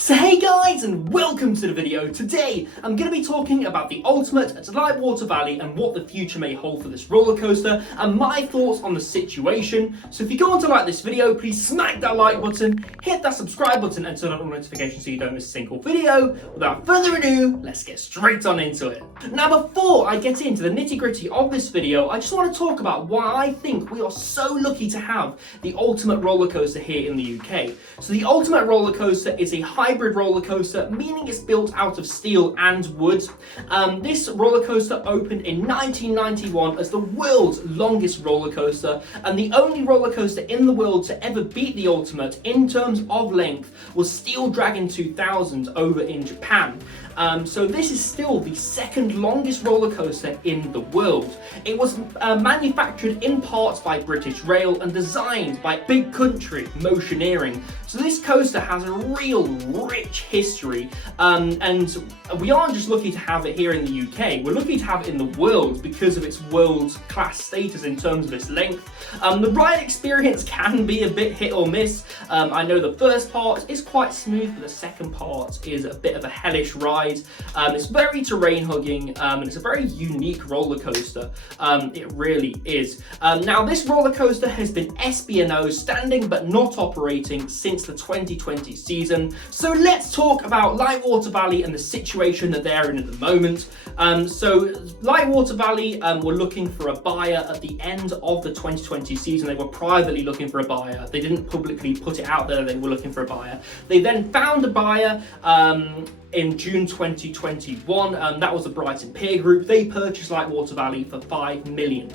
So hey guys, and welcome to the video. Today I'm going to be talking about the Ultimate at Lightwater Valley and what the future may hold for this roller coaster and my thoughts on the situation. So if you go on to like this video, please smack that like button, hit that subscribe button and turn on all notifications so you don't miss a single video. Without further ado, let's get straight on into it. Now before I get into the nitty gritty of this video, I just want to talk about why I think we are so lucky to have the Ultimate roller coaster here in the UK. So the Ultimate roller coaster is a hybrid roller coaster, meaning it's built out of steel and wood. This roller coaster opened in 1991 as the world's longest roller coaster, and the only roller coaster in the world to ever beat the Ultimate in terms of length was Steel Dragon 2000 over in Japan. So this is still the second longest roller coaster in the world. It was manufactured in parts by British Rail and designed by Big Country Motioneering. So this coaster has a real rich history, and we aren't just lucky to have it here in the UK, we're lucky to have it in the world because of its world-class status in terms of its length. The ride experience can be a bit hit or miss. I know the first part is quite smooth, but the second part is a bit of a hellish ride. It's very terrain hugging, and it's a very unique roller coaster. It really is. Now this roller coaster has been SB&O, standing but not operating, since the 2020 season. So let's talk about Lightwater Valley and the situation that they're in at the moment. So Lightwater Valley were looking for a buyer at the end of the 2020 season. They were privately looking for a buyer. They didn't publicly put it out there they were looking for a buyer. They then found a buyer in June 2021, that was the Brighton Pier Group. They purchased Lightwater Valley for £5 million.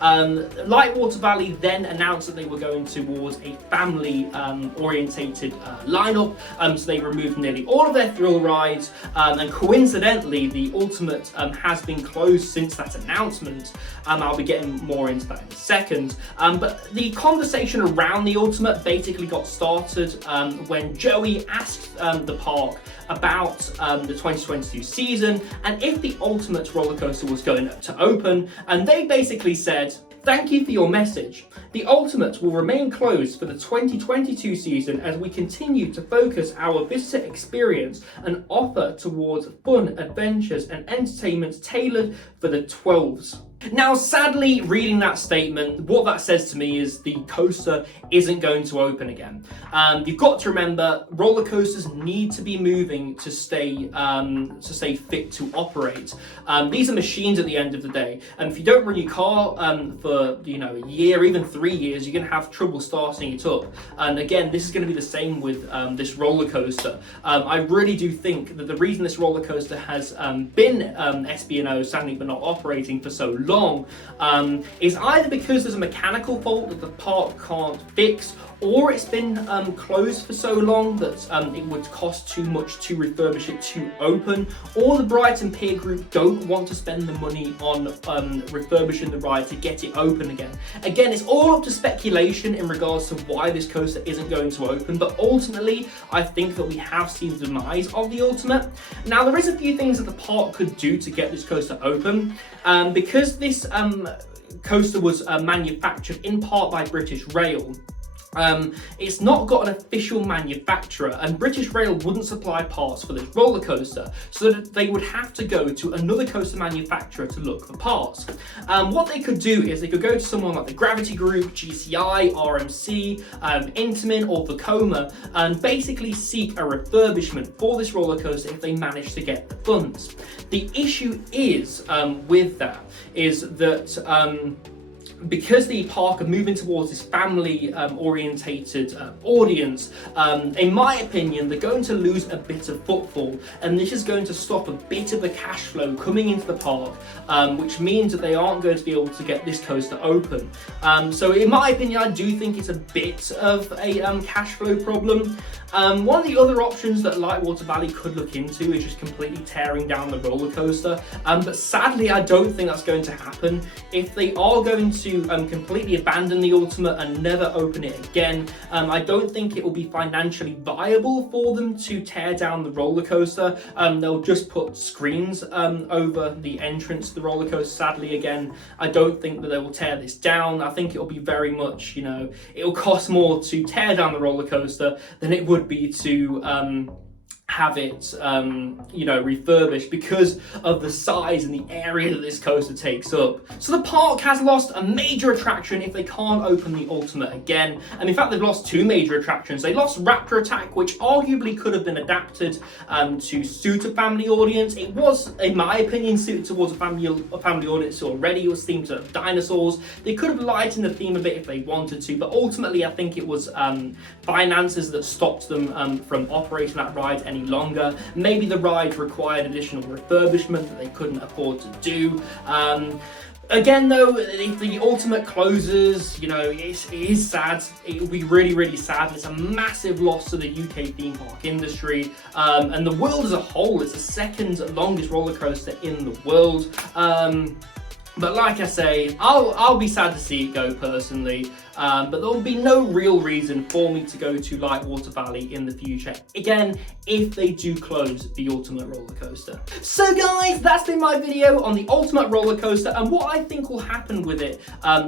Lightwater Valley then announced that they were going towards a family orientated lineup, so they removed nearly all of their thrill rides, and coincidentally the Ultimate has been closed since that announcement. I'll be getting more into that in a second, but the conversation around the Ultimate basically got started when Joey asked the park about the 2022 season and if the Ultimate roller coaster was going to open, and they basically said, "Thank you for your message. The Ultimate will remain closed for the 2022 season as we continue to focus our visitor experience and offer towards fun, adventures and entertainment tailored for the 12s." Now, sadly, reading that statement, what that says to me is the coaster isn't going to open again. You've got to remember, roller coasters need to be moving to stay fit to operate. These are machines at the end of the day, and if you don't run your car for a year, even 3 years, you're going to have trouble starting it up. And again, this is going to be the same with this roller coaster. I really do think that the reason this roller coaster has been SB&O, standing but not operating, for so long is either because there's a mechanical fault that the park can't fix, or it's been closed for so long that it would cost too much to refurbish it to open, or the Brighton Pier Group don't want to spend the money on refurbishing the ride to get it open again. Again, it's all up to speculation in regards to why this coaster isn't going to open, but ultimately I think that we have seen the demise of the Ultimate. Now, there is a few things that the park could do to get this coaster open, because this coaster was manufactured in part by British Rail. It's not got an official manufacturer, and British Rail wouldn't supply parts for this roller coaster, so that they would have to go to another coaster manufacturer to look for parts. What they could do is they could go to someone like the Gravity Group, GCI, RMC, Intamin or Vekoma, and basically seek a refurbishment for this roller coaster if they manage to get the funds. The issue is with that is that because the park are moving towards this family orientated audience, in my opinion, they're going to lose a bit of footfall, and this is going to stop a bit of the cash flow coming into the park, which means that they aren't going to be able to get this coaster open. So in my opinion, I do think it's a bit of a cash flow problem. One of the other options that Lightwater Valley could look into is just completely tearing down the roller coaster, but sadly I don't think that's going to happen. If they are going to to completely abandon the Ultimate and never open it again. I don't think it will be financially viable for them to tear down the roller coaster. They'll just put screens over the entrance to the roller coaster. Sadly, again, I don't think that they will tear this down. I think it'll be very much, you know, it'll cost more to tear down the roller coaster than it would be to have it, you know, refurbished because of the size and the area that this coaster takes up. So the park has lost a major attraction if they can't open the Ultimate again. And in fact, they've lost two major attractions. They lost Raptor Attack, which arguably could have been adapted to suit a family audience. It was, in my opinion, suited towards a family audience already. It was themed to dinosaurs. They could have lightened the theme a bit if they wanted to, but ultimately I think it was finances that stopped them from operating that ride any longer. Maybe the ride required additional refurbishment that they couldn't afford to do. Again though, if the Ultimate closes, you know, it is sad. It will be really, really sad. It's a massive loss to the UK theme park industry and the world as a whole. It's the second longest roller coaster in the world. But like I say, I'll be sad to see it go personally, but there'll be no real reason for me to go to Lightwater Valley in the future. Again, if they do close the Ultimate roller coaster. So guys, that's been my video on the Ultimate roller coaster and what I think will happen with it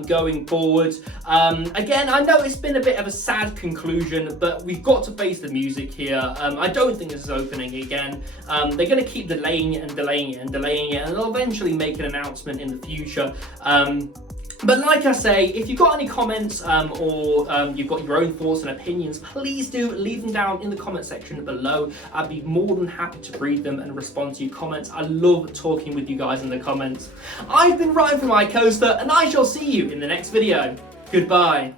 going forward. Again, I know it's been a bit of a sad conclusion, but we've got to face the music here. I don't think this is opening again. They're going to keep delaying it and delaying it and delaying it, and they'll eventually make an announcement in the future. But like I say, if you've got any comments or you've got your own thoughts and opinions, please do leave them down in the comment section below. I'd be more than happy to read them and respond to your comments. I love talking with you guys in the comments. I've been Ryan from iCoaster, and I shall see you in the next video. Goodbye.